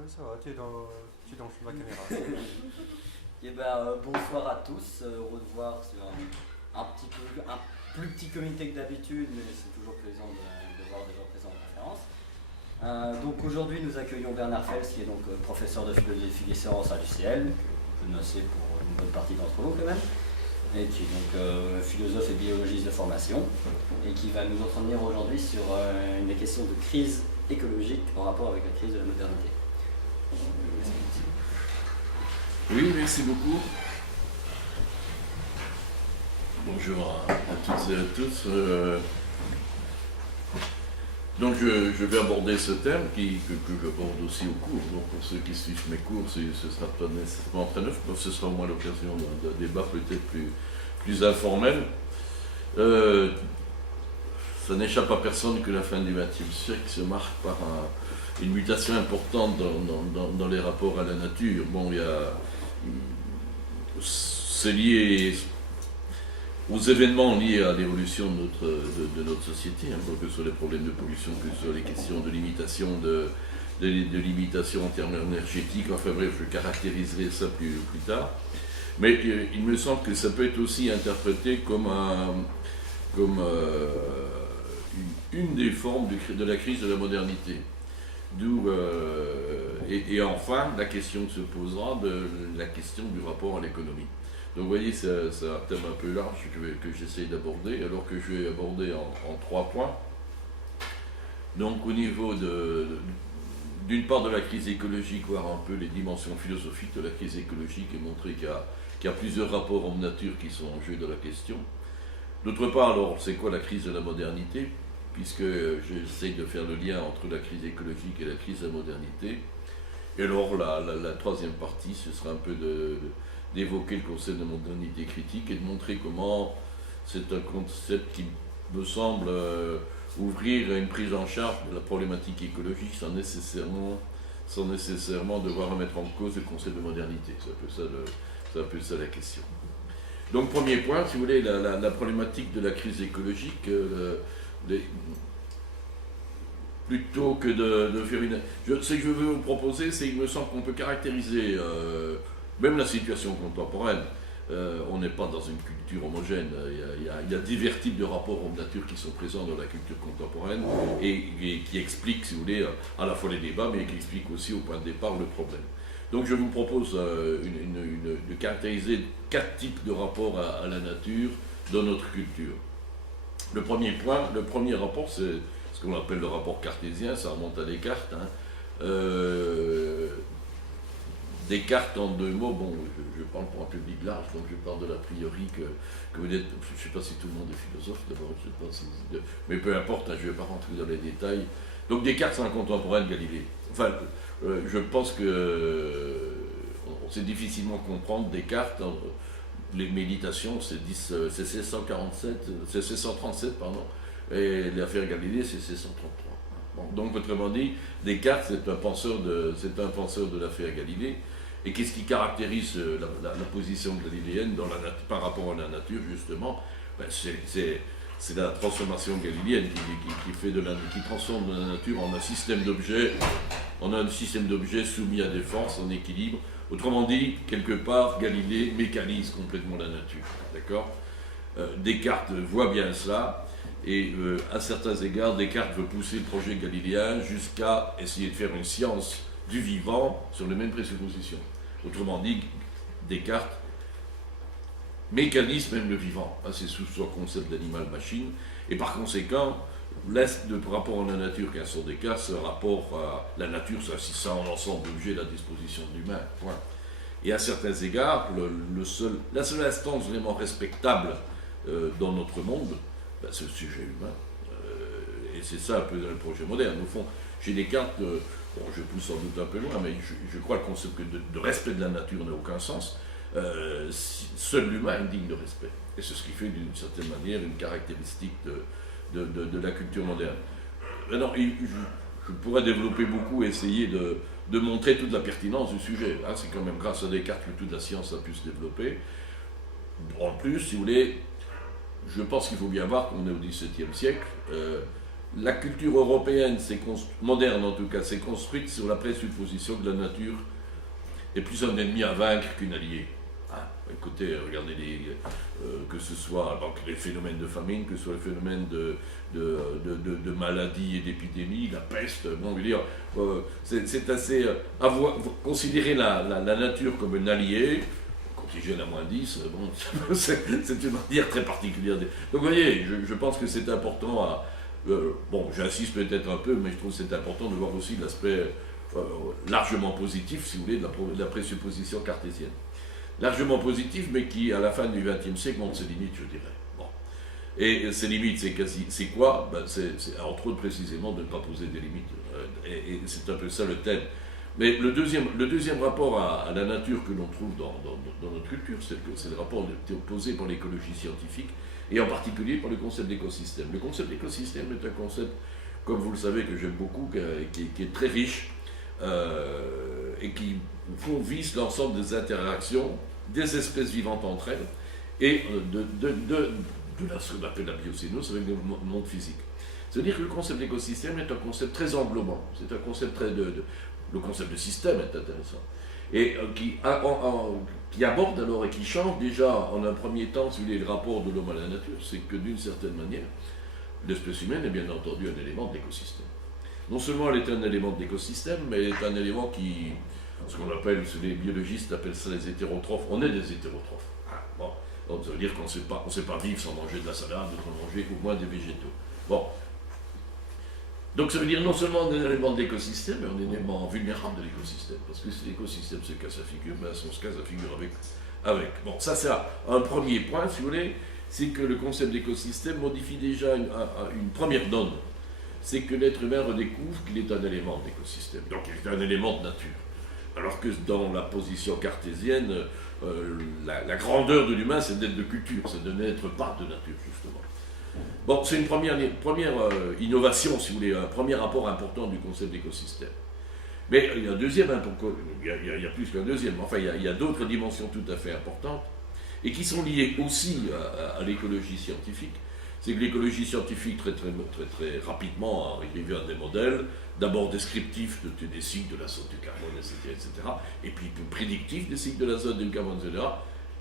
Ouais, ça va, tu es dans la caméra. Et bonsoir à tous, heureux de voir sur un plus petit comité que d'habitude, mais c'est toujours plaisant de voir des gens présents en conférence. Donc aujourd'hui nous accueillons Bernard Fels, qui est donc professeur de philosophie des sciences à l'UCL, que vous connaissez pour une bonne partie d'entre vous quand même, et qui est donc philosophe et biologiste de formation, et qui va nous entretenir aujourd'hui sur une question de crise écologique en rapport avec la crise de la modernité. Oui, merci beaucoup. Bonjour à toutes et à tous. Donc je vais aborder ce thème que j'aborde aussi au cours. Donc pour ceux qui suivent mes cours, ce ne sera pas nécessairement très neuf, ce sera au moins l'occasion d'un débat peut-être plus informel. Ça n'échappe à personne que la fin du XXe siècle se marque par une mutation importante dans les rapports à la nature. Bon, c'est lié aux événements liés à l'évolution de notre société, hein, que ce soit les problèmes de pollution, que ce soit les questions de limitation, de limitation en termes énergétiques. Enfin bref, je caractériserai ça plus tard. Mais il me semble que ça peut être aussi interprété comme une des formes de la crise de la modernité. Et enfin, la question se posera de la question du rapport à l'économie. Donc vous voyez, c'est un thème un peu large que j'essaie d'aborder, alors que je vais aborder en 3 points. Donc au niveau d'une part de la crise écologique, voir un peu les dimensions philosophiques de la crise écologique et montrer qu'il y a plusieurs rapports homme-nature qui sont en jeu dans la question. D'autre part, alors, c'est quoi la crise de la modernité ? Puisque j'essaie de faire le lien entre la crise écologique et la crise de la modernité. Et alors la troisième partie, ce sera un peu d'évoquer le concept de modernité critique et de montrer comment c'est un concept qui me semble ouvrir une prise en charge de la problématique écologique sans nécessairement devoir remettre en cause le concept de modernité. C'est un peu ça la question. Donc premier point, si vous voulez, la problématique de la crise écologique, plutôt que de faire ce que je veux vous proposer, c'est qu'il me semble qu'on peut caractériser même la situation contemporaine. On n'est pas dans une culture homogène. Il y a divers types de rapports homme-nature qui sont présents dans la culture contemporaine et qui expliquent, si vous voulez, à la fois les débats, mais qui expliquent aussi au point de départ le problème. Donc je vous propose de caractériser 4 types de rapports à la nature dans notre culture. Le premier rapport, c'est ce qu'on appelle le rapport cartésien, ça remonte à Descartes. Descartes en 2 mots, bon, je parle pour un public large, donc je parle de l'a priori que vous êtes, je ne sais pas si tout le monde est philosophe d'abord, je sais pas si, mais peu importe, je ne vais pas rentrer dans les détails. Donc Descartes, c'est un contemporain de Galilée. Enfin, je pense que c'est difficilement comprendre Descartes. Les méditations, c'est 1637, pardon, et l'affaire Galilée, c'est 1633. Bon, donc, autrement dit, Descartes, c'est un penseur de l'affaire Galilée. Et qu'est-ce qui caractérise la position galiléenne par rapport à la nature, justement? C'est la transformation galiléenne qui transforme la nature en un système d'objets, soumis à des forces en équilibre. Autrement dit, quelque part, Galilée mécanise complètement la nature. D'accord ? Descartes voit bien cela, et à certains égards, Descartes veut pousser le projet galiléen jusqu'à essayer de faire une science du vivant sur les mêmes présuppositions. Autrement dit, Descartes mécanise même le vivant. C'est sous son concept d'animal-machine, et par conséquent, laisse le rapport à la nature qu'un sur Descartes, ce rapport à la nature, c'est un ensemble d'objets à la disposition de l'humain. Point. Et à certains égards, la seule instance vraiment respectable dans notre monde, c'est le sujet humain. Et c'est ça un peu dans le projet moderne. Au fond, chez Descartes, je pousse sans doute un peu loin, mais je crois que le concept de respect de la nature n'a aucun sens. Seul l'humain est digne de respect. Et c'est ce qui fait d'une certaine manière une caractéristique de la culture moderne. Maintenant, je pourrais développer beaucoup, essayer de montrer toute la pertinence du sujet. C'est quand même grâce à Descartes que toute la science a pu se développer. En plus, si vous voulez, je pense qu'il faut bien voir qu'on est au XVIIe siècle. la culture européenne, moderne en tout cas, s'est construite sur la présupposition que la nature est plus un ennemi à vaincre qu'une alliée. Écoutez, regardez que ce soit donc, les phénomènes de famine, que ce soit les phénomènes de maladies et d'épidémies, la peste, bon, je veux dire, c'est assez... considérer la nature comme un allié, contigène à -10, bon, c'est une manière très particulière. Donc vous voyez, je pense que c'est important à... bon, j'insiste peut-être un peu, mais je trouve que c'est important de voir aussi l'aspect largement positif, si vous voulez, de la présupposition cartésienne. Largement positif, mais qui, à la fin du XXe siècle, montre ses limites, je dirais. Bon. Et ces limites, c'est quoi? C'est entre autres précisément de ne pas poser des limites. Et c'est un peu ça le thème. Mais le deuxième rapport à la nature que l'on trouve dans notre culture, c'est le rapport posé par l'écologie scientifique, et en particulier par le concept d'écosystème. Le concept d'écosystème est un concept, comme vous le savez, que j'aime beaucoup, qui est très riche, et qui vise l'ensemble des interactions des espèces vivantes entre elles et de ce qu'on appelle la biocénose avec le monde physique. C'est-à-dire que le concept d'écosystème est un concept très englobant, c'est un concept le concept de système est intéressant, et qui aborde alors et qui change déjà en un premier temps si vous voulez, le rapport de l'homme à la nature, c'est que d'une certaine manière, l'espèce humaine est bien entendu un élément de l'écosystème. Non seulement elle est un élément de l'écosystème, mais elle est un élément qui, ce qu'on appelle, les biologistes appellent ça les hétérotrophes. On est des hétérotrophes. Bon. Donc ça veut dire qu'on ne sait pas vivre sans manger de la salade, sans manger au moins des végétaux. Bon. Donc ça veut dire non seulement on est un élément de l'écosystème, mais on est un élément vulnérable de l'écosystème. Parce que si l'écosystème se casse la figure, ben si on se casse la figure avec. Bon, ça c'est un premier point, si vous voulez, c'est que le concept d'écosystème modifie déjà une première donne. C'est que l'être humain redécouvre qu'il est un élément de l'écosystème. Donc il est un élément de nature. Alors que dans la position cartésienne, la grandeur de l'humain, c'est d'être de culture, c'est de n'être pas de nature, justement. Bon, c'est une première innovation, si vous voulez, un premier rapport important du concept d'écosystème. Mais il y a un deuxième, il y a plus qu'un deuxième, enfin il y a d'autres dimensions tout à fait importantes, et qui sont liées aussi à l'écologie scientifique. C'est que l'écologie scientifique, très rapidement, a arrivé à des modèles, d'abord descriptifs des cycles de l'azote, du carbone, etc., et puis prédictifs des cycles de l'azote, du carbone, etc.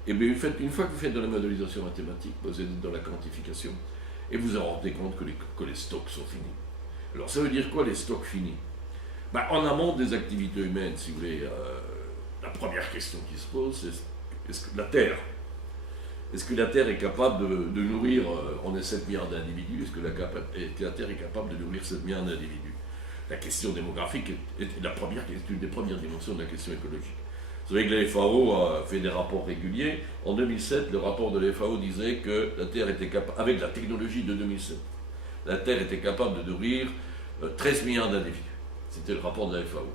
Et bien, une fois que vous faites de la modélisation mathématique, vous êtes dans la quantification, et vous vous rendez compte que les stocks sont finis. Alors, ça veut dire quoi, les stocks finis? En amont des activités humaines, si vous voulez, la première question qui se pose, c'est est-ce que la Terre est capable de nourrir, on est 7 milliards d'individus, est-ce que la Terre est capable de nourrir 7 milliards d'individus? La question démographique est une des premières dimensions de la question écologique. Vous savez que la FAO a fait des rapports réguliers. En 2007, le rapport de la FAO disait que la Terre était capable, avec la technologie de 2007, la Terre était capable de nourrir 13 milliards d'individus. C'était le rapport de la FAO.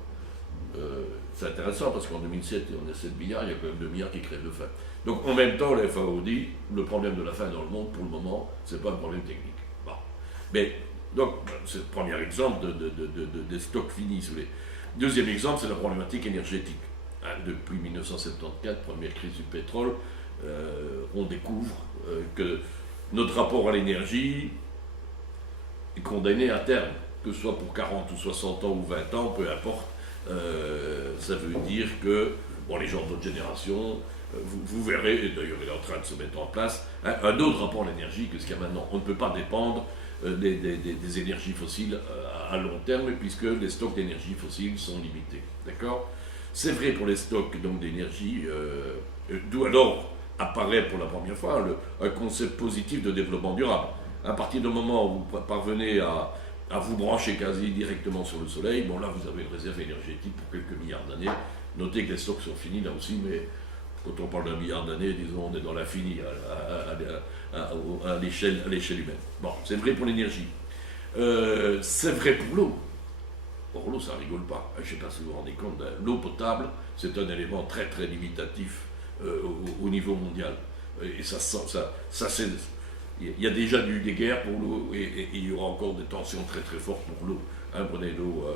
C'est intéressant parce qu'en 2007, on est 7 milliards, il y a quand même 2 milliards qui crèvent de faim. Donc en même temps, la FAO dit le problème de la faim dans le monde, pour le moment, ce n'est pas un problème technique. Bon. Mais, donc, c'est le premier exemple des stocks finis, si vous voulez. Deuxième exemple, c'est la problématique énergétique. Depuis 1974, première crise du pétrole, on découvre que notre rapport à l'énergie est condamné à terme, que ce soit pour 40 ou 60 ans ou 20 ans, peu importe. Ça veut dire que, les gens de votre génération, vous verrez, et d'ailleurs il est en train de se mettre en place, un autre rapport à l'énergie que ce qu'il y a maintenant. On ne peut pas dépendre des énergies fossiles à long terme, puisque les stocks d'énergie fossile sont limités. D'accord ? C'est vrai pour les stocks d'énergie, d'où alors apparaît pour la première fois un concept positif de développement durable. À partir du moment où vous parvenez à vous brancher quasi directement sur le soleil, là vous avez une réserve énergétique pour quelques milliards d'années. Notez que les stocks sont finis là aussi, mais quand on parle d'un milliard d'années, disons, on est dans l'infini à l'échelle humaine. Bon, c'est vrai pour l'énergie. C'est vrai pour l'eau. Or, l'eau, ça ne rigole pas. Je ne sais pas si vous vous rendez compte, l'eau potable, c'est un élément très très limitatif au niveau mondial. Et il y a déjà eu des guerres pour l'eau et il y aura encore des tensions très très fortes pour l'eau. Prenez l'eau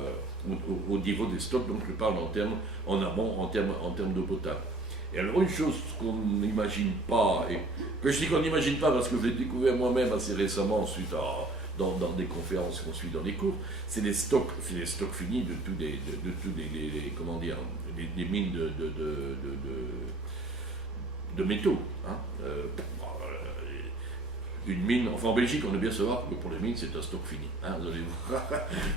au niveau des stocks, donc je parle en amont, en termes d'eau potable. Et alors une chose qu'on n'imagine pas, et que je dis qu'on n'imagine pas parce que je l'ai découvert moi-même assez récemment suite à dans des conférences qu'on suit dans les cours, c'est les stocks finis de tous les comment dire, les mines de métaux. Hein. Une mine, enfin en Belgique, on aime bien savoir que pour les mines, c'est un stock fini. Hein.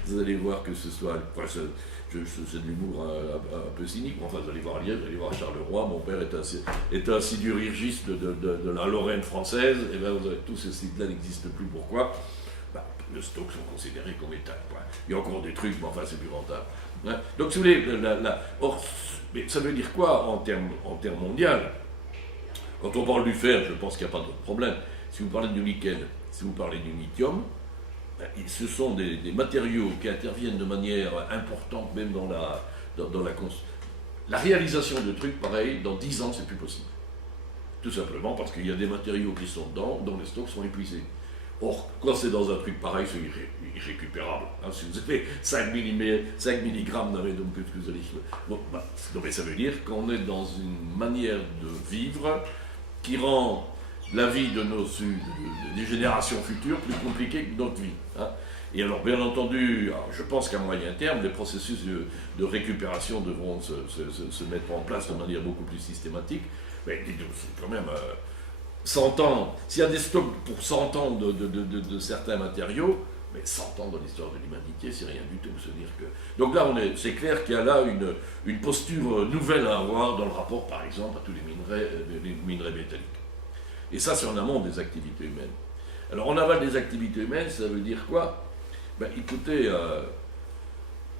Vous allez voir que ce soit. Enfin, c'est de l'humour un peu cynique, mais enfin, vous allez voir à Liège, vous allez voir à Charleroi. Mon père est un sidérurgiste de la Lorraine française, et bien vous avez tous ces sites-là n'existent plus. Pourquoi? Les stocks sont considérés comme éteints. Il y a encore des trucs, mais enfin, c'est plus rentable. Hein. Donc, si vous voulez, or, mais ça veut dire quoi en termes mondiaux? Quand on parle du fer, je pense qu'il n'y a pas de problème. Si vous parlez du nickel, si vous parlez du lithium, ce sont des matériaux qui interviennent de manière importante, même dans la réalisation de trucs pareils. Dans 10 ans, c'est plus possible. Tout simplement parce qu'il y a des matériaux qui sont dedans, dont les stocks sont épuisés. Or, quand c'est dans un truc pareil, c'est irrécupérable. Hein, si vous avez 5 mg d'amidon que vous allez... Bon, donc, ça veut dire qu'on est dans une manière de vivre qui rend la vie des générations futures plus compliquée que notre vie. Hein. Et alors, bien entendu, je pense qu'à moyen terme, les processus de récupération devront se mettre en place de manière beaucoup plus systématique. Mais c'est quand même 100 ans. S'il y a des stocks pour 100 ans de certains matériaux, mais 100 ans dans l'histoire de l'humanité, c'est rien du tout. Se dire que... Donc là, c'est clair qu'il y a là une posture nouvelle à avoir dans le rapport, par exemple, à tous les minerais métalliques. Et ça, c'est en amont des activités humaines. Alors, en aval des activités humaines, ça veut dire quoi? Ben, écoutez,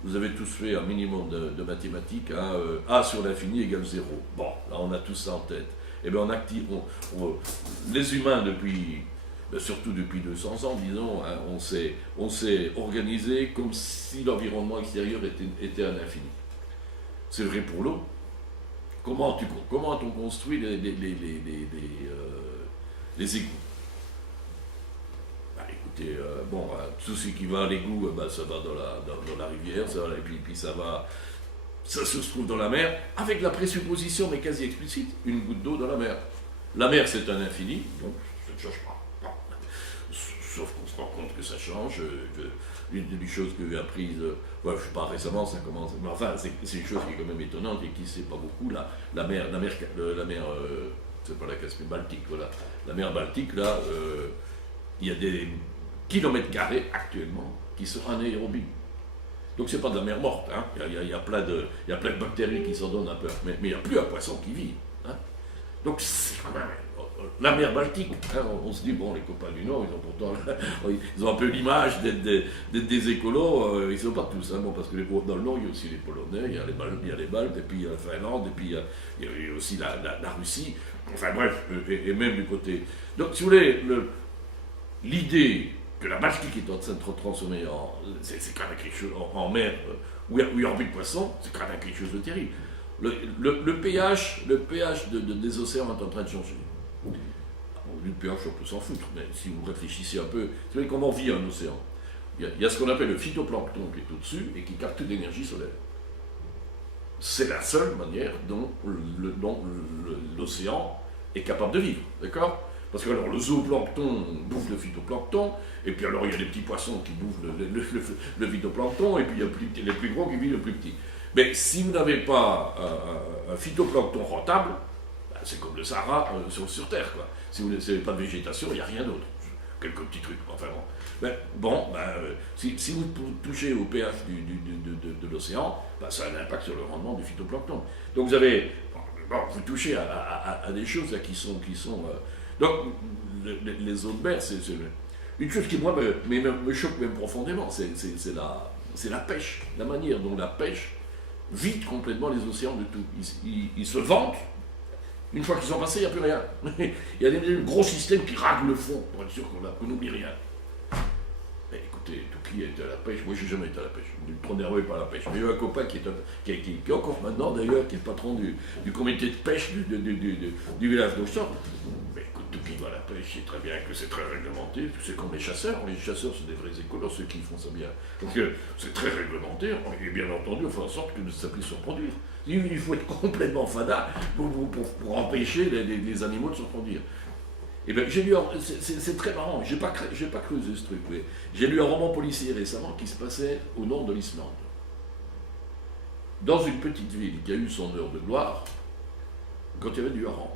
vous avez tous fait un minimum de mathématiques. Hein, A sur l'infini égale 0. Bon, là, on a tous ça en tête. Et bien, les humains, surtout depuis 200 ans, disons, hein, on s'est organisé comme si l'environnement extérieur était un infini. C'est vrai pour l'eau. Comment on construit les égouts? Bah, écoutez, tout ce qui va à l'égout, ça va dans la rivière, et puis ça se trouve dans la mer, avec la présupposition, mais quasi explicite, une goutte d'eau dans la mer. La mer, c'est un infini, donc ça ne change pas. Sauf qu'on se rend compte que ça change. Une des choses que j'ai apprises, je ne sais pas récemment, ça commence, mais enfin, c'est une chose qui est quand même étonnante et qui ne sait pas beaucoup. La mer, c'est pas la Caspienne, Baltique, voilà. La mer Baltique, là, il y a des kilomètres carrés actuellement qui sont anaérobies. Donc c'est pas de la mer morte, hein. Il y a plein de bactéries qui s'en donnent un peu, mais il n'y a plus un poisson qui vit. Hein. Donc c'est quand même la mer Baltique. Hein. On se dit, bon, les copains du Nord, ils ont un peu l'image d'être des écolos, ils ne sont pas tous, hein, bon, parce que dans le Nord, il y a aussi les Polonais, il y a les Baltes, et puis il y a la Finlande, et puis il y a aussi la Russie, enfin bref, et même du côté. Donc si vous voulez, l'idée que la Baltique est en train de se transformer c'est quand même quelque chose en mer où il y a plus de poissons, c'est quand même quelque chose de terrible. Le pH des océans est en train de changer. Le pH, on peut s'en foutre, mais si vous réfléchissez un peu, vous savez comment vit un océan? Il y a ce qu'on appelle le phytoplancton qui est au-dessus et qui capte l'énergie solaire. C'est la seule manière dont l'océan est capable de vivre, d'accord? Parce que alors le zooplancton bouffe le phytoplancton, et puis alors il y a des petits poissons qui bouffent le phytoplancton, et puis il y a les plus gros qui vivent le plus petit. Mais si vous n'avez pas un phytoplancton rentable, c'est comme le Sahara sur Terre, quoi. Si vous n'avez pas de végétation, il n'y a rien d'autre. Quelques petits trucs, enfin bon. Si vous touchez au pH de l'océan, ça a un impact sur le rendement du phytoplancton. Donc vous touchez à des choses là, qui sont donc les eaux de mer, c'est une chose qui moi me choque même profondément, c'est la pêche, la manière dont la pêche vide complètement les océans de tout. Ils se vantent. Une fois qu'ils sont passés, il n'y a plus rien. Il y a des gros systèmes qui règlent le fond pour être sûr qu'on n'oublie rien. Mais écoutez, tout qui est à la pêche, moi je n'ai jamais été à la pêche, je suis trop nerveux par la pêche. Mais il y a un copain qui est encore maintenant d'ailleurs, qui est le patron du comité de pêche du village d'Auxerre. Mais écoute, tout qui va à la pêche, c'est très bien que c'est très réglementé, c'est comme les chasseurs c'est des vrais écolos, ceux qui font ça bien. Donc c'est très réglementé, et bien entendu, on fait en sorte que ça puisse se reproduire. Il faut être complètement fada pour empêcher les animaux de se reproduire. Et bien, c'est très marrant, j'ai pas creusé ce truc, mais j'ai lu un roman policier récemment qui se passait au nord de l'Islande. Dans une petite ville qui a eu son heure de gloire, quand il y avait du hareng.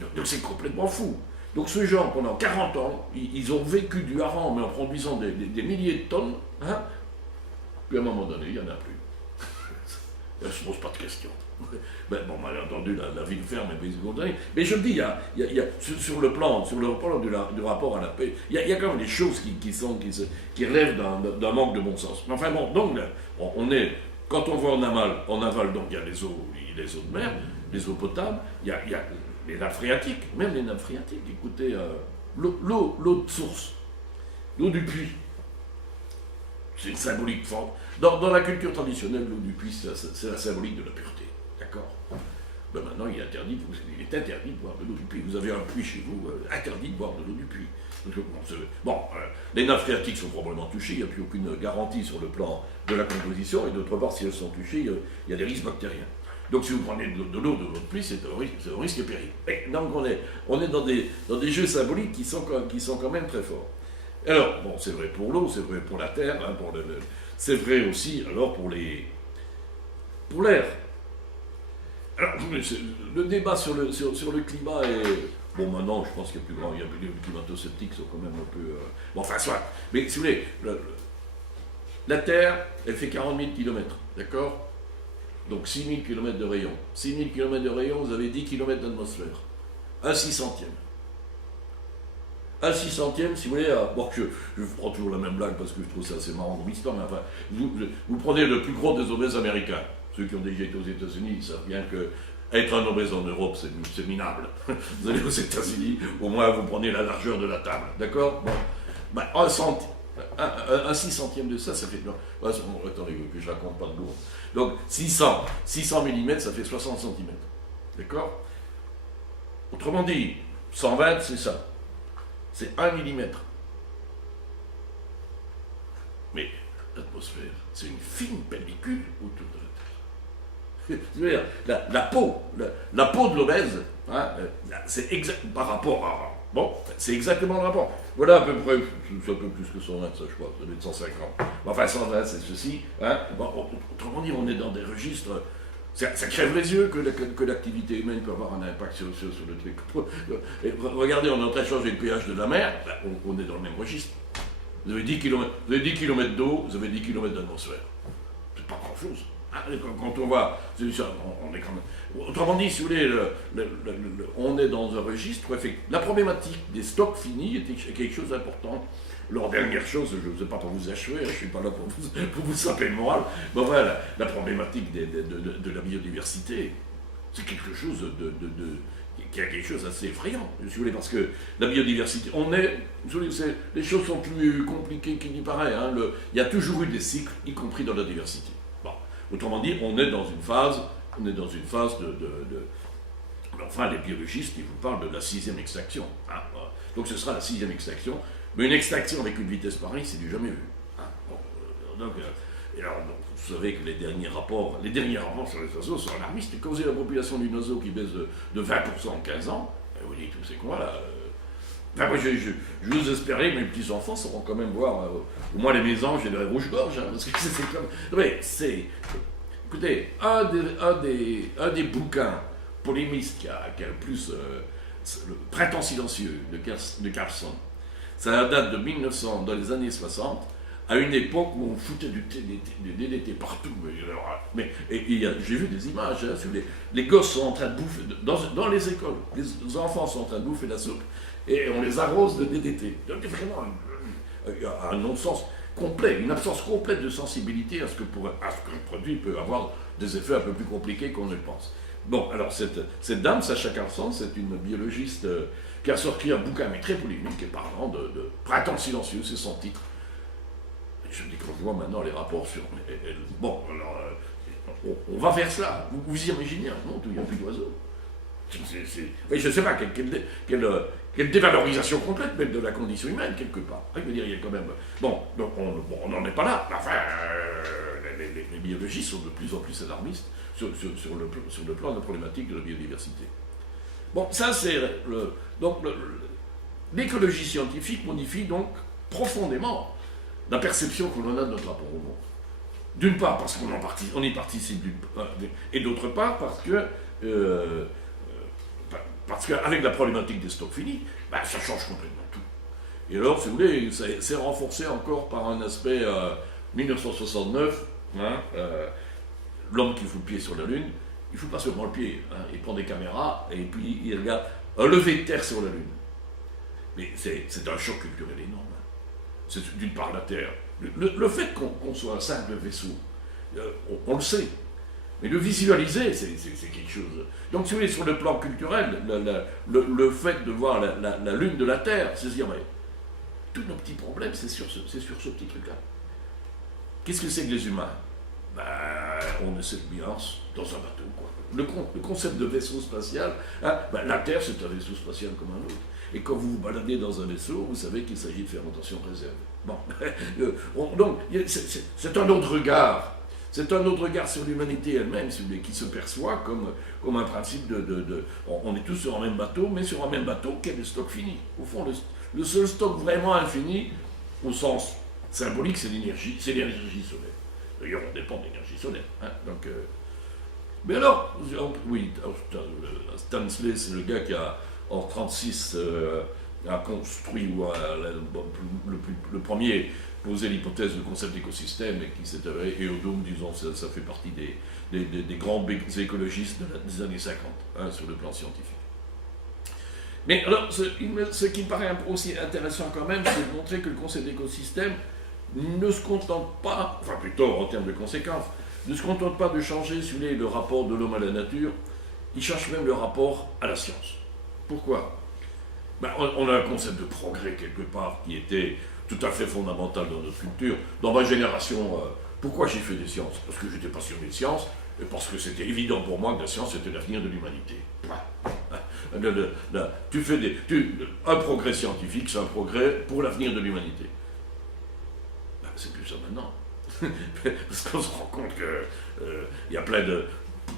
Donc c'est complètement fou. Donc ces gens, pendant 40 ans, ils ont vécu du hareng, mais en produisant des milliers de tonnes, hein, puis à un moment donné, il n'y en a plus. Elle ne se pose pas de questions. Ben, bon, mal entendu, la ville ferme et puis mais je me dis, il y a sur le plan du rapport à la paix, il y a quand même des choses qui relèvent d'un manque de bon sens. Mais enfin bon, donc quand on voit en aval, donc il y a les eaux de mer, les eaux potables, il y a les nappes phréatiques, même les nappes phréatiques. Écoutez, l'eau de source, l'eau du puits, c'est une symbolique forte. Dans la culture traditionnelle, l'eau du puits, c'est la symbolique de la pureté. D'accord. Ben maintenant, il est interdit de boire de l'eau du puits. Vous avez un puits chez vous, interdit de boire de l'eau du puits. Les nappes phréatiques sont probablement touchées, il n'y a plus aucune garantie sur le plan de la composition, et d'autre part, si elles sont touchées, il y a des risques bactériens. Donc si vous prenez de l'eau de votre puits, c'est un risque et péril. Et donc on est dans des jeux symboliques qui sont quand même très forts. Alors, bon, c'est vrai pour l'eau, c'est vrai pour la terre, hein, c'est vrai aussi alors pour l'air. Alors, le débat sur le climat est... Bon, maintenant, je pense qu'il y a plus grand, les climato-sceptiques sont quand même un peu... Bon, enfin, soit. Mais si vous voulez, la Terre, elle fait 40 000 km, d'accord? Donc 6 000 km de rayon. 6 000 km de rayon, vous avez 10 km d'atmosphère. Un 600e. Un 600e, si vous voulez, bon, je prends toujours la même blague parce que je trouve ça assez marrant comme histoire, mais enfin, vous prenez le plus gros des obèses américains. Ceux qui ont déjà été aux États-Unis, ils savent bien que être un obèse en Europe, c'est minable. Vous allez aux États-Unis, au moins vous prenez la largeur de la table, d'accord? Bon. Ben, un 600e de ça fait... Non, attendez, que je raconte pas de lourd. Donc 600 mm, ça fait 60 cm. D'accord? Autrement dit, 120, c'est ça. C'est 1 mm. Mais l'atmosphère, c'est une fine pellicule autour de la Terre. Je veux dire, la peau de l'obèse, hein, c'est exact par rapport à... Bon, c'est exactement le rapport. Voilà à peu près, c'est un peu plus que 120, ça je crois, ça doit être 150. Enfin, 120, c'est ceci. Hein. Bon, autrement dit, on est dans des registres... Ça crève les yeux que l'activité humaine peut avoir un impact sur le truc. Et regardez, on est en train de changer le pH de la mer, on est dans le même registre. Vous avez 10 km d'eau, vous avez 10 km d'atmosphère. C'est pas grand-chose. Quand on va, on est quand même... Autrement dit, si vous voulez, on est dans un registre. La problématique des stocks finis était quelque chose d'important. Alors, dernière chose, je ne sais pas pour vous achever, je ne suis pas là pour vous saper le moral, mais voilà, la problématique de la biodiversité, c'est quelque chose qui a quelque chose d'assez effrayant, si vous voulez, parce que la biodiversité, les choses sont plus compliquées qu'il n'y paraît. Hein, il y a toujours eu des cycles, y compris dans la diversité. Bon, autrement dit, on est dans une phase enfin, les biologistes, ils vous parlent de la 6e extraction. Hein, donc ce sera la 6e extraction. Mais une extraction avec une vitesse pareille, c'est du jamais vu. Hein. Bon, alors, vous savez que les derniers rapports sur les oiseaux sont alarmistes. Quand vous avez la population d'une oiseau qui baisse de 20% en 15 ans, vous dites, c'est quoi là? Enfin, moi, j'ose espérer que mes petits-enfants sauront quand même voir au moins les mésanges et les rouges-gorges. Hein, parce que c'est comme... Mais c'est... Écoutez, un des bouquins polémistes qui a le plus... le Printemps silencieux de Carlson. Ça date de 1900, dans les années 60, à une époque où on foutait du DDT partout. J'ai vu des images, hein, les gosses sont en train de bouffer, dans les écoles, les enfants sont en train de bouffer de la soupe, et on les arrose de DDT. Donc vraiment un non-sens complet, une absence complète de sensibilité à ce que le produit peut avoir des effets un peu plus compliqués qu'on ne le pense. Bon, alors cette dame, Sacha Carlson, c'est une biologiste qui a sorti un bouquin, mais très polémique, et parlant de Printemps silencieux, c'est son titre. Et je dis qu'on voit maintenant les rapports sur... Bon, alors, on va vers cela. Vous imaginez un monde où il n'y a plus d'oiseaux? Je ne sais pas, quelle dévalorisation complète même de la condition humaine, quelque part. Je veux dire, il y a quand même... Bon, donc on n'en est pas là. Enfin, les biologistes sont de plus en plus alarmistes sur le plan de la problématique de la biodiversité. Bon, ça c'est l'écologie scientifique modifie donc profondément la perception que l'on a de notre rapport au monde. D'une part parce qu'on y participe, et d'autre part parce qu'avec la problématique des stocks finis, ça change complètement tout. Et alors, si vous voulez, c'est renforcé encore par un aspect 1969, l'homme qui fout le pied sur la Lune, il ne fout pas seulement le pied, il prend des caméras et puis il regarde un lever de terre sur la Lune. Mais c'est un choc culturel énorme. C'est d'une part la Terre. Le fait qu'on soit un simple vaisseau, on le sait. Mais le visualiser, c'est quelque chose. Donc, si vous voulez, sur le plan culturel, le fait de voir la Lune de la Terre, c'est se dire, mais tous nos petits problèmes, c'est sur ce petit truc-là. Qu'est-ce que c'est que les humains? On est cette nuance dans un bateau, quoi. Le concept de vaisseau spatial, la Terre, c'est un vaisseau spatial comme un autre. Et quand vous vous baladez dans un vaisseau, vous savez qu'il s'agit de fermentation réserve. Bon. Donc, c'est un autre regard. C'est un autre regard sur l'humanité elle-même, si vous voulez, qui se perçoit comme un principe on est tous sur un même bateau, mais sur un même bateau qui a des stocks finis. Au fond, le seul stock vraiment infini, au sens symbolique, c'est l'énergie solaire. D'ailleurs, on dépend de l'énergie solaire. Donc, mais alors, oui, Stan Slay, c'est le gars qui a, en 1936, a construit, ou le premier posé l'hypothèse, le concept d'écosystème, et qui s'est avéré, et au Dôme, disons, ça fait partie des grands écologistes des années 50, sur le plan scientifique. Mais alors, ce qui me paraît aussi intéressant quand même, c'est de montrer que le concept d'écosystème ne se contente pas, enfin plutôt en termes de conséquences, ne se contente pas de changer, si vous voulez, le rapport de l'homme à la nature, il change même le rapport à la science. Pourquoi? On a un concept de progrès quelque part qui était tout à fait fondamental dans notre culture. Dans ma génération, pourquoi j'ai fait des sciences? Parce que j'étais passionné de sciences, et parce que c'était évident pour moi que la science était l'avenir de l'humanité. Un progrès scientifique, c'est un progrès pour l'avenir de l'humanité. C'est plus ça maintenant. Parce qu'on se rend compte qu'il y a plein de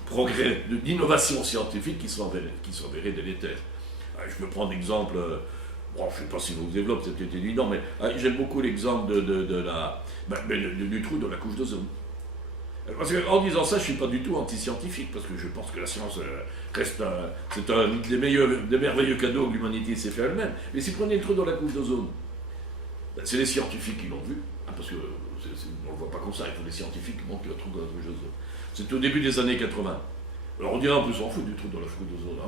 progrès, d'innovations scientifiques qui sont avérés délétères. Je peux prendre l'exemple, je ne sais pas si vous développez, c'est peut-être évident, mais j'aime beaucoup l'exemple du trou de la couche d'ozone. Parce qu'en disant ça, je ne suis pas du tout anti-scientifique, parce que je pense que la science reste c'est un des merveilleux cadeaux que l'humanité s'est fait elle-même. Mais si vous prenez le trou dans la couche d'ozone, c'est les scientifiques qui l'ont vu, parce qu'on ne le voit pas comme ça, il faut des scientifiques qui montrent qu'il y a un trou dans la couche d'ozone. C'est au début des années 80. Alors on dirait en plus, on s'en fout du trou dans la couche d'ozone.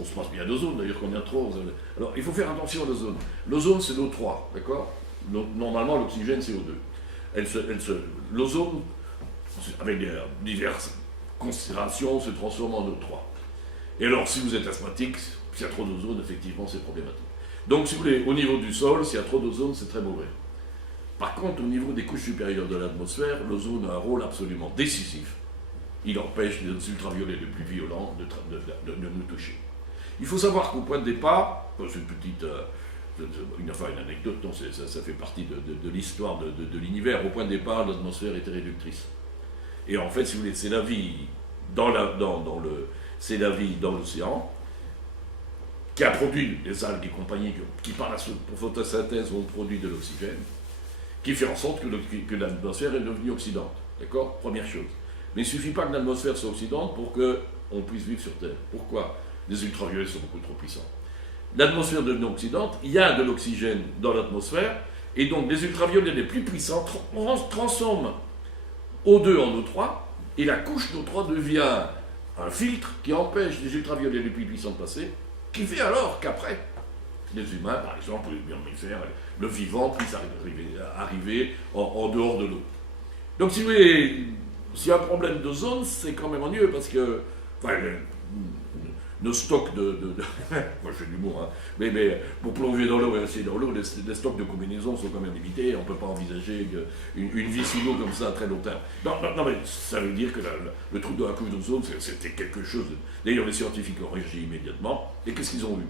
On se passe bien d'ozone, d'ailleurs qu'on y a trop. Alors il faut faire attention à l'ozone. L'ozone c'est l'O3, d'accord? Normalement l'oxygène c'est O2. L'ozone, avec diverses considérations, se transforme en O3. Et alors si vous êtes asthmatique, s'il y a trop d'ozone, effectivement c'est problématique. Donc si vous voulez, au niveau du sol, s'il y a trop d'ozone, c'est très mauvais. Par contre, au niveau des couches supérieures de l'atmosphère, l'ozone a un rôle absolument décisif. Il empêche les ultraviolets les plus violents de nous toucher. Il faut savoir qu'au point de départ, c'est une petite une anecdote, non, ça fait partie de l'histoire de l'univers. Au point de départ, l'atmosphère était réductrice. Et en fait, si vous voulez, c'est la vie dans l'océan qui a produit les algues et compagnie qui par la photosynthèse ont produit de l'oxygène, qui fait en sorte que l'atmosphère est devenue oxydante. D'accord? Première chose. Mais il ne suffit pas que l'atmosphère soit oxydante pour qu'on puisse vivre sur Terre. Pourquoi? Les ultraviolets sont beaucoup trop puissants. L'atmosphère devient oxydante, il y a de l'oxygène dans l'atmosphère, et donc les ultraviolets les plus puissants transforment O2 en O3, et la couche d'O3 devient un filtre qui empêche les ultraviolets les plus puissants de passer, qui fait alors qu'après, les humains, par exemple, les mammifères, le vivant puisse arriver en dehors de l'eau. Donc si vous voulez, s'il y a un problème d'ozone, c'est quand même ennuyeux, parce que nos stocks moi je fais de l'humour, hein, mais pour plonger dans l'eau et rester dans l'eau, les stocks de combinaisons sont quand même limités, on ne peut pas envisager une vie sous l'eau comme ça à très long terme. Non, mais ça veut dire que le trou de la couche d'ozone, c'était quelque chose. D'ailleurs, les scientifiques ont réagi immédiatement, et qu'est-ce qu'ils ont vu?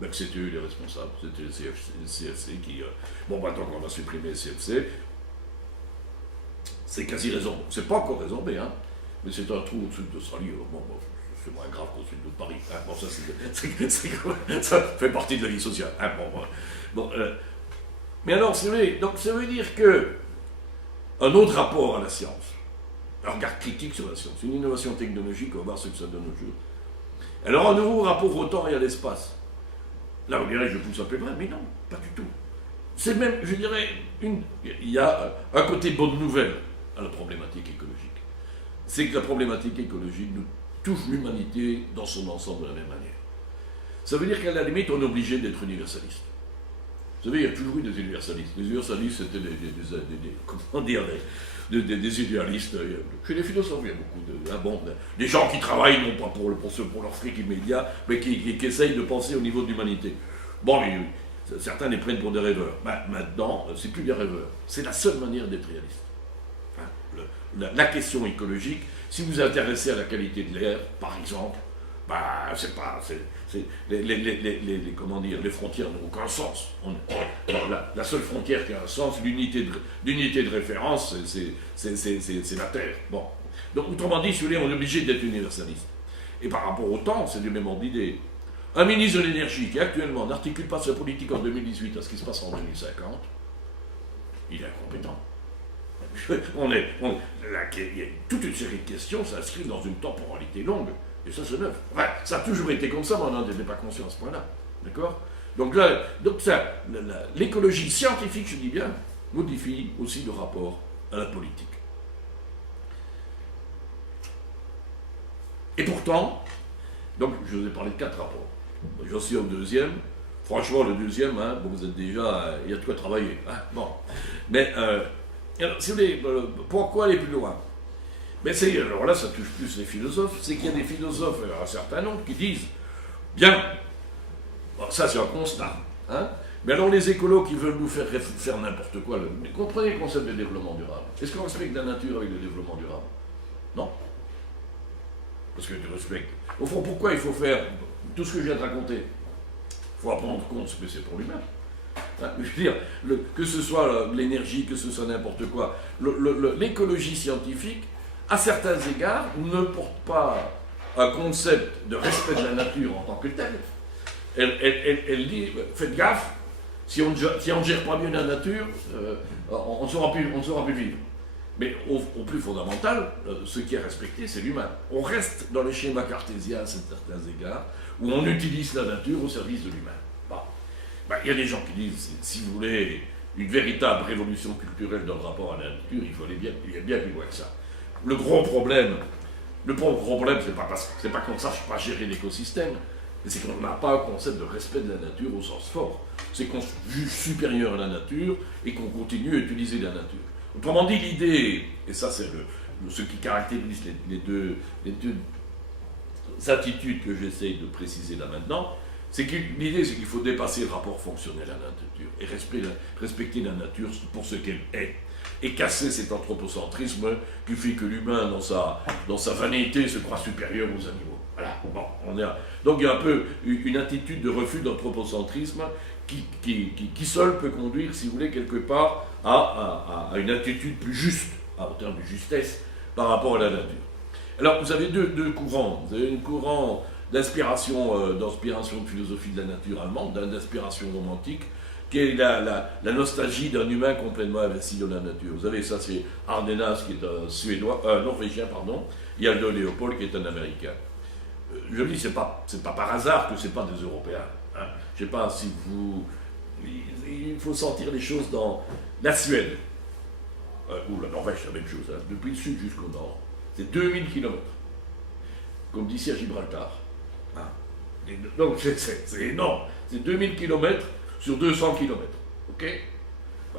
Que c'était eux les responsables, c'était le CFC qui... maintenant qu'on a supprimé le CFC, c'est quasi résorbé. C'est pas encore résorbé, hein, mais c'est un trou au-dessus d'Australie. c'est moins grave qu'au sud de Paris. Hein. Bon, ça, ça fait partie de la vie sociale. Hein. Mais alors, c'est vrai, donc ça veut dire que un autre rapport à la science, un regard critique sur la science, une innovation technologique, on va voir ce que ça donne au jeu. Alors, un nouveau rapport au temps et à l'espace. Là, on dirait, je pousse un peu loin, mais non, pas du tout. C'est même, je dirais, il y a un côté bonne nouvelle à la problématique écologique. C'est que la problématique écologique nous touche l'humanité dans son ensemble de la même manière. Ça veut dire qu'à la limite, on est obligé d'être universaliste. Vous savez, il y a toujours eu des universalistes. Les universalistes, c'était des idéalistes. Chez les philosophes, il y a beaucoup des gens qui travaillent non pas pour leur fric immédiat, mais qui essayent de penser au niveau de l'humanité. Bon, mais certains les prennent pour des rêveurs. Maintenant, c'est plus des rêveurs. C'est la seule manière d'être réaliste. La question écologique, si vous vous intéressez à la qualité de l'air, par exemple, les frontières n'ont aucun sens. La seule frontière qui a un sens, l'unité de référence, c'est la Terre. Bon. Donc, autrement dit, si vous voulez, on est obligé d'être universaliste. Et par rapport au temps, c'est du même ordre d'idée. Un ministre de l'énergie qui actuellement n'articule pas sa politique en 2018 à ce qui se passe en 2050, il est incompétent. Il y a toute une série de questions s'inscrivent dans une temporalité longue. Et ça, c'est neuf. Enfin, ça a toujours été comme ça, mais on n'en était pas conscient à ce point-là. D'accord ? Donc l'écologie scientifique, je dis bien, modifie aussi le rapport à la politique. Et pourtant, donc je vous ai parlé de 4 rapports. J'en suis au deuxième. Franchement, le deuxième, vous êtes déjà... il y a de quoi travailler. Bon. Mais... alors, si vous voulez, pourquoi aller plus loin? Alors là, ça touche plus les philosophes, c'est qu'il y a des philosophes, un certain nombre, qui disent, bien, bon, ça c'est un constat, mais alors les écolos qui veulent nous faire n'importe quoi, mais comprenez le concept de développement durable. Est-ce qu'on respecte la nature avec le développement durable? Non. Parce que tu respectes. Au fond, pourquoi il faut faire tout ce que je viens de raconter? Il faut prendre compte ce que c'est pour l'humain. Je veux dire, que ce soit l'énergie, que ce soit n'importe quoi, l'écologie scientifique, à certains égards, ne porte pas un concept de respect de la nature en tant que tel. Elle dit, faites gaffe, si on ne gère pas bien la nature, on ne saura plus vivre. Mais au plus fondamental, ce qui est respecté, c'est l'humain. On reste dans le schéma cartésien à certains égards, où on utilise la nature au service de l'humain. Il y a des gens qui disent, si vous voulez une véritable révolution culturelle dans le rapport à la nature, il faut aller bien plus loin que ça. Le gros problème, c'est pas qu'on ne sache pas gérer l'écosystème, mais c'est qu'on n'a pas un concept de respect de la nature au sens fort. C'est qu'on se juge supérieur à la nature et qu'on continue à utiliser la nature. Autrement dit, l'idée, et ça c'est ce qui caractérise les deux attitudes que j'essaye de préciser là maintenant, l'idée, c'est qu'il faut dépasser le rapport fonctionnel à la nature et respecter la nature pour ce qu'elle est. Et casser cet anthropocentrisme qui fait que l'humain, dans sa vanité, se croit supérieur aux animaux. Voilà. Bon, donc il y a un peu une attitude de refus d'anthropocentrisme qui seul peut conduire, si vous voulez, quelque part à une attitude plus juste, en termes de justesse, par rapport à la nature. Alors, vous avez deux courants. Vous avez un courant d'inspiration de philosophie de la nature allemande, d'inspiration romantique, qui est la nostalgie d'un humain complètement investi dans la nature. Vous avez ça, c'est Ardenas, qui est un Norvégien, pardon, il y a Aldo Leopold, qui est un Américain. Je dis, c'est pas par hasard que c'est pas des Européens. Je ne sais pas si il faut sentir les choses dans la Suède, ou la Norvège, c'est la même chose, depuis le sud jusqu'au nord. C'est 2000 km, comme d'ici à Gibraltar. Donc c'est énorme. C'est 2000 km sur 200 km. Ok?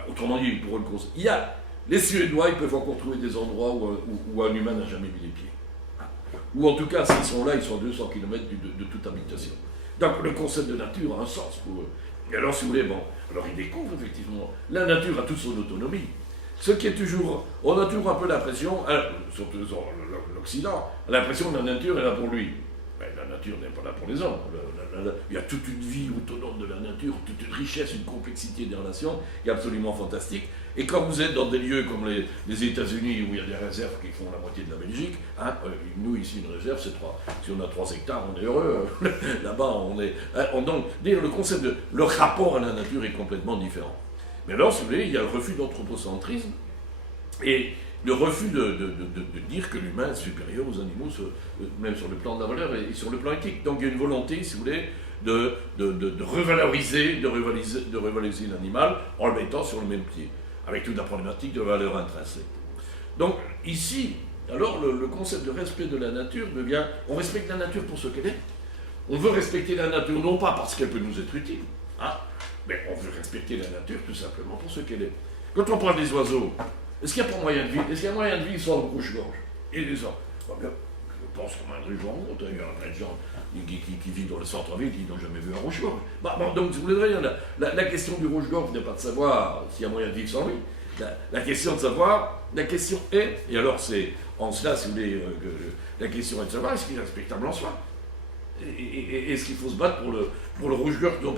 Autrement dit, pour le conseil. Les Suédois, ils peuvent encore trouver des endroits où un humain n'a jamais mis les pieds. Ou en tout cas, s'ils sont là, ils sont à 200 km de toute habitation. Donc le concept de nature a un sens pour eux. Et alors, si vous voulez, alors ils découvrent effectivement, la nature a toute son autonomie. Ce qui est toujours, on a toujours un peu l'impression, surtout l'Occident, l'impression que la nature est là pour lui. Ben, la nature n'est pas là pour les hommes. Il y a toute une vie autonome de la nature, toute une richesse, une complexité des relations qui est absolument fantastique. Et quand vous êtes dans des lieux comme les États-Unis où il y a des réserves qui font la moitié de la Belgique, hein, nous ici une réserve c'est 3. Si on a 3 hectares, on est heureux. Là-bas, on est. Donc, le concept le rapport à la nature est complètement différent. Mais alors, si vous voulez, il y a le refus d'anthropocentrisme et le refus de dire que l'humain est supérieur aux animaux, même sur le plan de la valeur et sur le plan éthique. Donc il y a une volonté, si vous voulez, de revaloriser l'animal en le mettant sur le même pied, avec toute la problématique de la valeur intrinsèque. Donc ici, alors le concept de respect de la nature devient, on respecte la nature pour ce qu'elle est. On veut respecter la nature non pas parce qu'elle peut nous être utile, hein, mais on veut respecter la nature tout simplement pour ce qu'elle est. Quand on parle des oiseaux, est-ce qu'il n'y a pas moyen de vie? Est-ce qu'il y a moyen de vie sans le rouge-gorge? Et les gens, je pense qu'on a un ruban, il y a plein de gens qui vivent dans le centre-ville qui n'ont jamais vu un rouge-gorge. Donc, si vous voulez dire, la question du rouge-gorge n'est pas de savoir s'il y a moyen de vivre sans lui. La question de savoir, la question est, et alors c'est en cela, si vous voulez, la question est de savoir est-ce qu'il est respectable en soi? Et est-ce qu'il faut se battre pour le rouge-gorge, non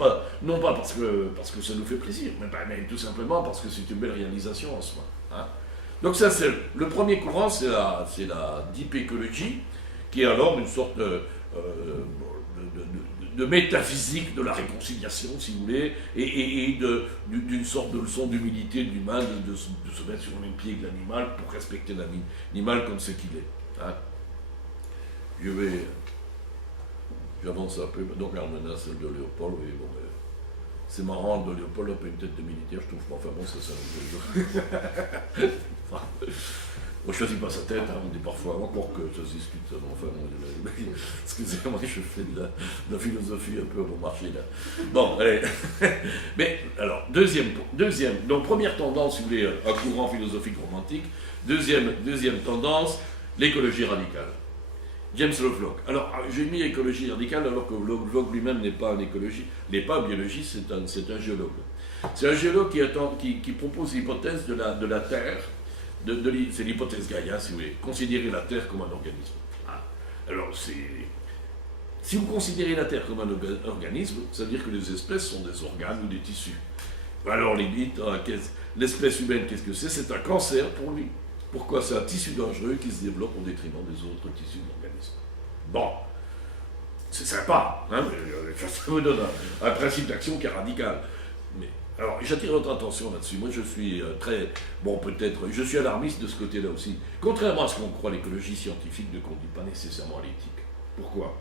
pas parce que ça nous fait plaisir, mais tout simplement parce que c'est une belle réalisation en soi. Hein. Donc ça, c'est le premier courant, c'est la deep écologie, qui est alors une sorte de métaphysique de la réconciliation, si vous voulez, et d'une sorte de leçon d'humilité de l'humain, de se mettre sur le même pied que l'animal pour respecter l'animal comme ce qu'il est. Hein. J'avance un peu, donc Armena, celle de Léopold, oui, bon, c'est marrant, de Léopold a pas une tête de militaire, je trouve, enfin bon, ça moi, je choisis pas sa tête, hein, on dit parfois, encore que ça se discute, ça, enfin, excusez-moi, je fais de la philosophie un peu bon marché, là. Bon, allez, mais, alors, deuxième, donc première tendance, si vous voulez, un courant philosophique romantique, deuxième tendance, l'écologie radicale. James Lovelock. Alors, j'ai mis écologie radicale alors que Lovelock lui-même n'est pas un écologiste, n'est pas un biologiste, c'est un géologue. C'est un géologue qui propose l'hypothèse de la Terre, c'est l'hypothèse Gaïa, si vous voulez, considérer la Terre comme un organisme. Ah. Alors, si vous considérez la Terre comme un organisme, ça veut dire que les espèces sont des organes ou des tissus. Alors, limite, l'espèce humaine, qu'est-ce que c'est? C'est un cancer pour lui. Pourquoi? C'est un tissu dangereux qui se développe au détriment des autres tissus de l'organisme. Bon, c'est sympa, hein, ça me donne un principe d'action qui est radical. Mais, alors, j'attire votre attention là-dessus. Moi, je suis je suis alarmiste de ce côté-là aussi. Contrairement à ce qu'on croit, l'écologie scientifique ne conduit pas nécessairement à l'éthique. Pourquoi?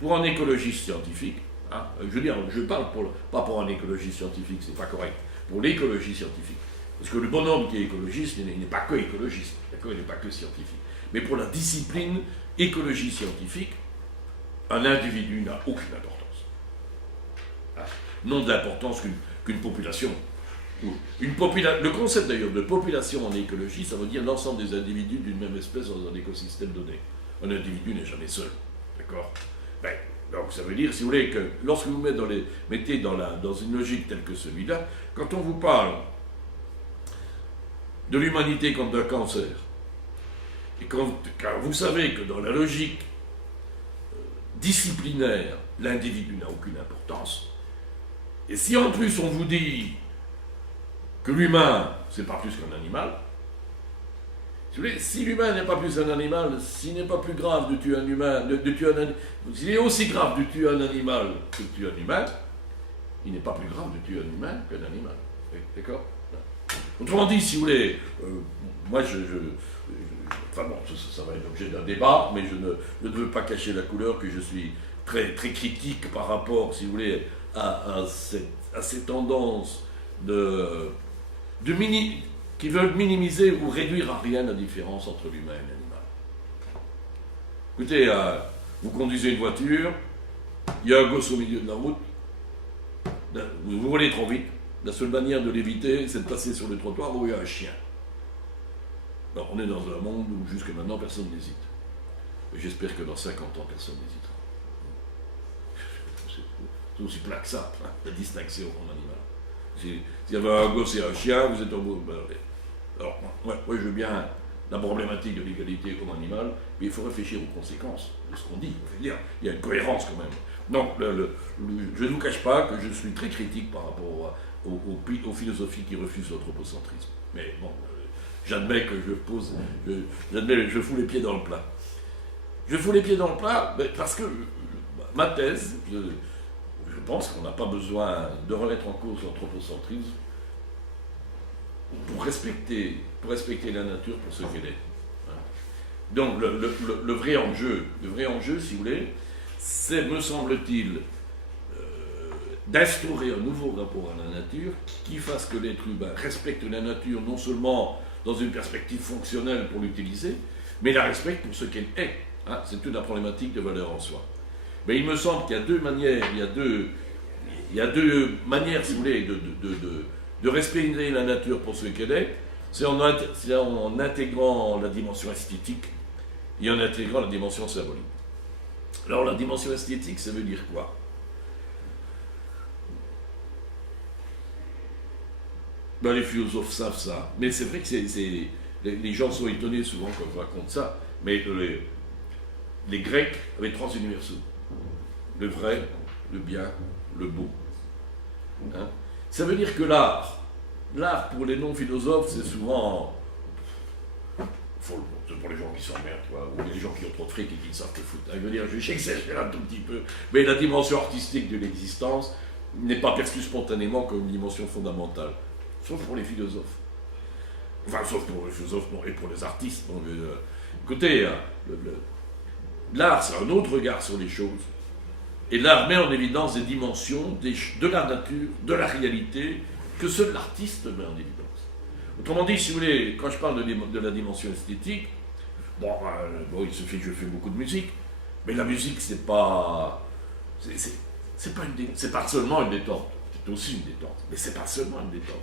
Pour un écologiste scientifique, hein, je veux dire, je parle pas pour un écologiste scientifique, c'est pas correct. Pour l'écologie scientifique. Parce que le bonhomme qui est écologiste, il n'est pas que écologiste, d'accord, il n'est pas que scientifique. Mais pour la discipline écologie scientifique, un individu n'a aucune importance. Ah, non d'importance qu'une population. Le concept d'ailleurs de population en écologie, ça veut dire l'ensemble des individus d'une même espèce dans un écosystème donné. Un individu n'est jamais seul, d'accord? Donc ça veut dire, si vous voulez, que lorsque vous mettez dans une logique telle que celui-là, quand on vous parle de l'humanité comme d'un cancer, et car vous savez que dans la logique disciplinaire, l'individu n'a aucune importance, et si en plus on vous dit que l'humain, c'est pas plus qu'un animal, si l'humain n'est pas plus un animal, s'il n'est pas plus grave de tuer un humain, s'il est aussi grave de tuer un animal que de tuer un humain, il n'est pas plus grave de tuer un humain qu'un animal. D'accord? Autrement dit, si vous voulez, moi enfin bon, ça va être l'objet d'un débat, mais je ne veux pas cacher la couleur que je suis très, très critique par rapport, si vous voulez, à ces tendances qui veulent minimiser ou réduire à rien la différence entre l'humain et l'animal. Écoutez, vous conduisez une voiture, il y a un gosse au milieu de la route, vous roulez trop vite, la seule manière de l'éviter, c'est de passer sur le trottoir où il y a un chien. Alors, on est dans un monde où jusque maintenant personne n'hésite. Et j'espère que dans 50 ans, personne n'hésitera. C'est aussi plat que ça, hein, la distinction en animal. S'il y avait un gosse et un chien, vous êtes au bout. Alors, ouais, je veux bien la problématique de l'égalité homme-animal, mais il faut réfléchir aux conséquences de ce qu'on dit. Il y a une cohérence quand même. Donc, je ne vous cache pas que je suis très critique par rapport aux philosophies qui refusent l'anthropocentrisme. Mais bon, j'admets que je fous les pieds dans le plat. Je fous les pieds dans le plat parce que ma thèse, je pense qu'on n'a pas besoin de remettre en cause l'anthropocentrisme pour respecter la nature pour ce qu'elle est. Donc le vrai enjeu, si vous voulez, c'est, me semble-t-il, d'instaurer un nouveau rapport à la nature qui fasse que l'être humain respecte la nature non seulement dans une perspective fonctionnelle pour l'utiliser, mais la respecte pour ce qu'elle est. C'est toute la problématique de valeur en soi. Mais il me semble qu'il y a deux manières, si vous voulez, de respecter la nature pour ce qu'elle est. C'est en intégrant la dimension esthétique et en intégrant la dimension symbolique. Alors la dimension esthétique, ça veut dire quoi? Les philosophes savent ça, mais c'est vrai que les gens sont étonnés souvent quand je raconte ça, mais les Grecs avaient 3 universaux. Le vrai, le bien, le beau. Ça veut dire que l'art pour les non-philosophes, c'est souvent... C'est pour les gens qui s'emmerdent, ou les gens qui ont trop de fric et qui ne savent que foutre. Je veux dire, j'exagère un tout petit peu, mais la dimension artistique de l'existence n'est pas perçue spontanément comme une dimension fondamentale. Sauf pour les philosophes. Enfin, sauf pour les philosophes et pour les artistes. Écoutez, l'art, c'est un autre regard sur les choses. Et l'art met en évidence des dimensions de la nature, de la réalité, que seul l'artiste met en évidence. Autrement dit, si vous voulez, quand je parle de la dimension esthétique, il se fait que je fais beaucoup de musique, mais la musique, c'est pas seulement une détente, c'est aussi une détente, mais c'est pas seulement une détente.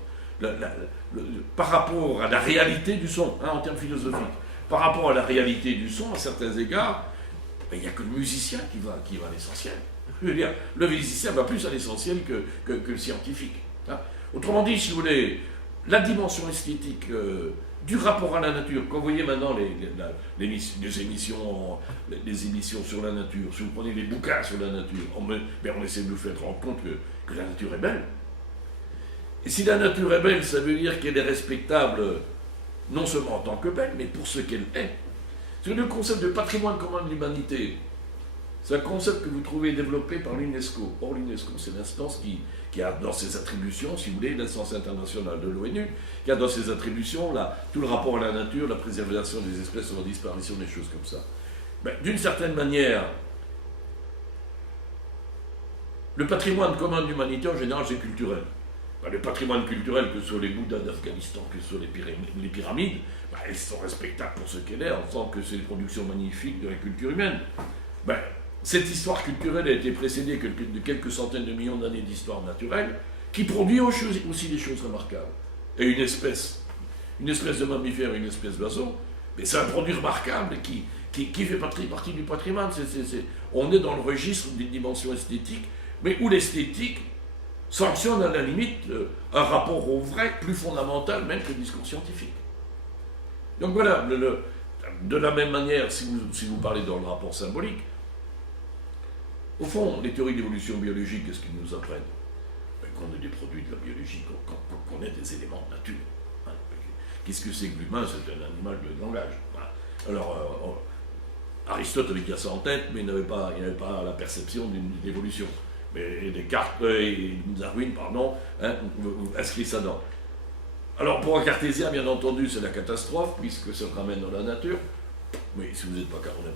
Par rapport à la réalité du son, en termes philosophiques, par rapport à la réalité du son, à certains égards, il n'y a que le musicien qui va à l'essentiel. Je veux dire, le musicien va plus à l'essentiel que le scientifique. Autrement dit, si vous voulez, la dimension esthétique du rapport à la nature, quand vous voyez maintenant les émissions sur la nature, si vous prenez les bouquins sur la nature, on essaie de nous faire rendre compte que la nature est belle. Et si la nature est belle, ça veut dire qu'elle est respectable non seulement en tant que belle, mais pour ce qu'elle est. C'est le concept de patrimoine commun de l'humanité. C'est un concept que vous trouvez développé par l'UNESCO. Or, l'UNESCO, c'est l'instance qui a dans ses attributions, si vous voulez, l'instance internationale de l'ONU, qui a dans ses attributions tout le rapport à la nature, la préservation des espèces en disparition, des choses comme ça. D'une certaine manière, le patrimoine commun de l'humanité, en général, c'est culturel. Le patrimoine culturel, que ce soit les Bouddhas d'Afghanistan, que ce soit les pyramides, elles sont respectables pour ce qu'elles sont, en tant que c'est une production magnifique de la culture humaine. Cette histoire culturelle a été précédée de quelques centaines de millions d'années d'histoire naturelle, qui produit aussi des choses remarquables. Et une espèce de mammifère, une espèce d'oiseau, mais c'est un produit remarquable qui fait partie du patrimoine. On est dans le registre d'une dimension esthétique, mais où l'esthétique sanctionne à la limite un rapport au vrai plus fondamental même que le discours scientifique. Donc voilà, de la même manière, si vous parlez dans le rapport symbolique, au fond, les théories d'évolution biologique, qu'est-ce qu'ils nous apprennent? Qu'on est des produits de la biologie, qu'on est des éléments de nature. Qu'est-ce que c'est que l'humain? C'est un animal de langage. Alors, Aristote avait déjà ça en tête, mais il n'avait pas la perception d'une évolution. Mais Descartes et Darwin, inscrit ça dans. Alors pour un cartésien, bien entendu, c'est la catastrophe, puisque ça ramène dans la nature. Mais si vous n'êtes pas